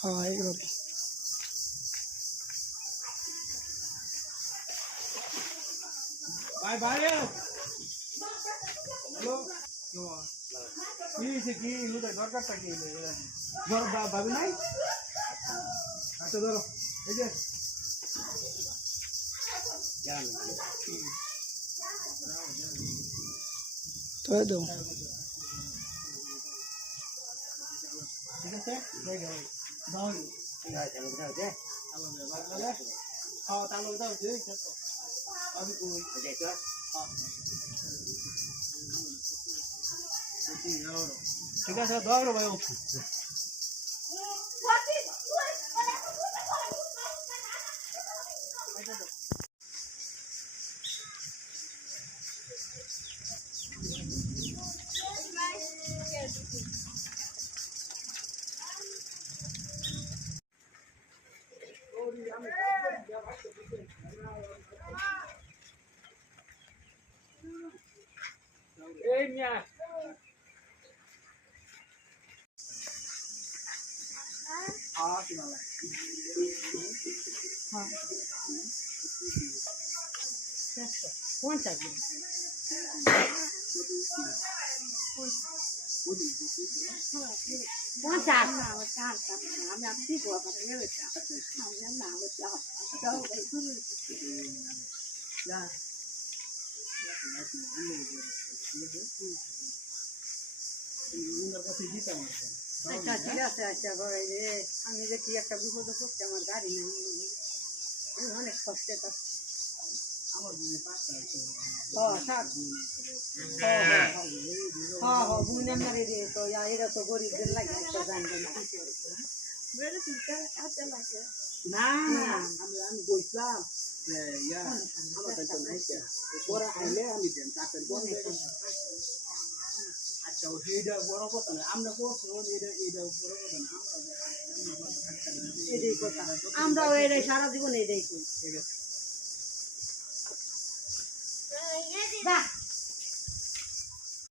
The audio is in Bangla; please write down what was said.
হ্যাঁ এগুলো ভাই ভাই হ্যালো কি দরকারটা কি ভাবি নাই আচ্ছা ধরো এই যে তো দাও ঠিক আছে দাও তাহলে দাও যে আমি কই ঠিক আছে দাও ভাই এই মিয়া পঞ্চাশ পঞ্চাশ আমি আপনি আচ্ছা ঠিক আছে আচ্ছা আমি যে কি একটা বিপদ করছি আমার গাড়ি নেই অনেক কষ্টে তো এরা তো গরিবদের লাগে একটা জানবেন না আমি বলছিলাম পরে আইলে আমি দেন তাদের আচ্ছা এইটা বড় কথা না আমরা করছি এইটা বড় কথা না এটাই কথা আমরাও এটাই সারা জীবন এটাই করি ঠিক আছে